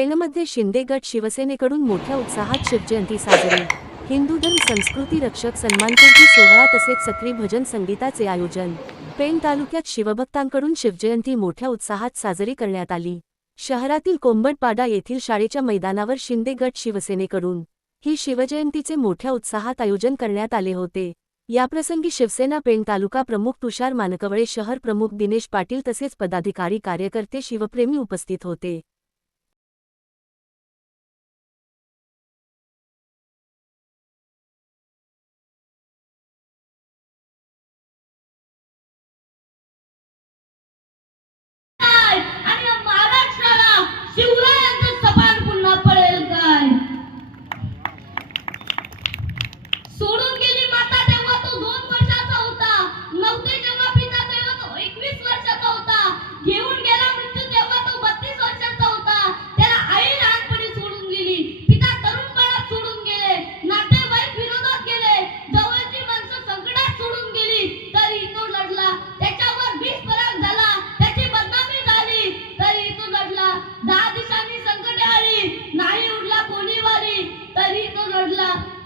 पेणमध्ये शिंदे गट शिवसेनेकडून मोठ्या उत्साहात शिवजयंती साजरी. हिंदू धर्म संस्कृती रक्षक सन्मानपूर्ती सोहळा तसेच सक्री भजन संगीताचे आयोजन. पेण तालुक्यात शिवभक्तांकडून शिवजयंती मोठ्या उत्साहात साजरी करण्यात आली. शहरातील कोंबडपाडा येथील शाळेच्या मैदानावर शिंदे गट शिवसेनेकडून ही शिवजयंतीचे मोठ्या उत्साहात आयोजन करण्यात आले होते. याप्रसंगी शिवसेना पेण तालुका प्रमुख तुषार मानकवळे शहर प्रमुख दिनेश पाटील तसेच पदाधिकारी कार्यकर्ते शिवप्रेमी उपस्थित होते. আল্লাহ